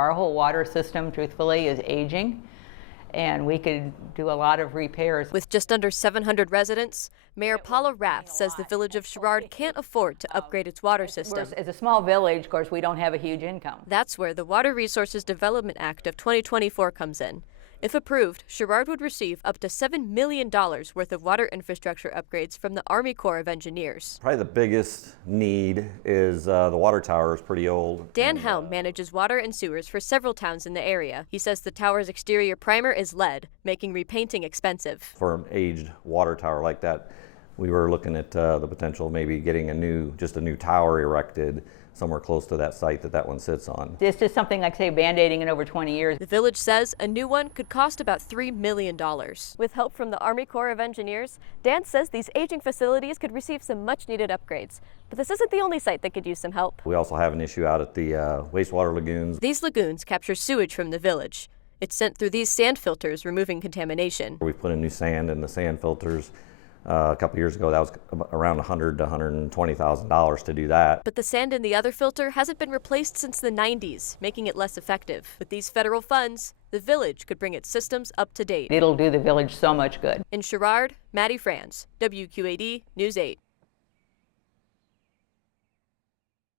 Our whole water system, truthfully, is aging, and we could do a lot of repairs. With just under 700 residents, Mayor Paula Rath says the village of Sherrard can't afford to upgrade its water system. As a small village, of course, we don't have a huge income. That's where the Water Resources Development Act of 2024 comes in. If approved, Sherrard would receive up to $7 million worth of water infrastructure upgrades from the Army Corps of Engineers. Probably the biggest need is the water tower is pretty old. Dan Helm manages water and sewers for several towns in the area. He says the tower's exterior primer is lead, making repainting expensive. For an aged water tower like that, we were looking at the potential of maybe getting a new tower erected somewhere close to that site that one sits on. It's just something like, say, band-aiding in over 20 years. The village says a new one could cost about $3 million. With help from the Army Corps of Engineers, Dan says these aging facilities could receive some much-needed upgrades. But this isn't the only site that could use some help. We also have an issue out at the wastewater lagoons. These lagoons capture sewage from the village. It's sent through these sand filters, removing contamination. We've put in new sand in the sand filters. A couple years ago, that was around $100,000 to $120,000 to do that. But the sand in the other filter hasn't been replaced since the 90s, making it less effective. With these federal funds, the village could bring its systems up to date. It'll do the village so much good. In Sherrard, Maddie Franz, WQAD News 8.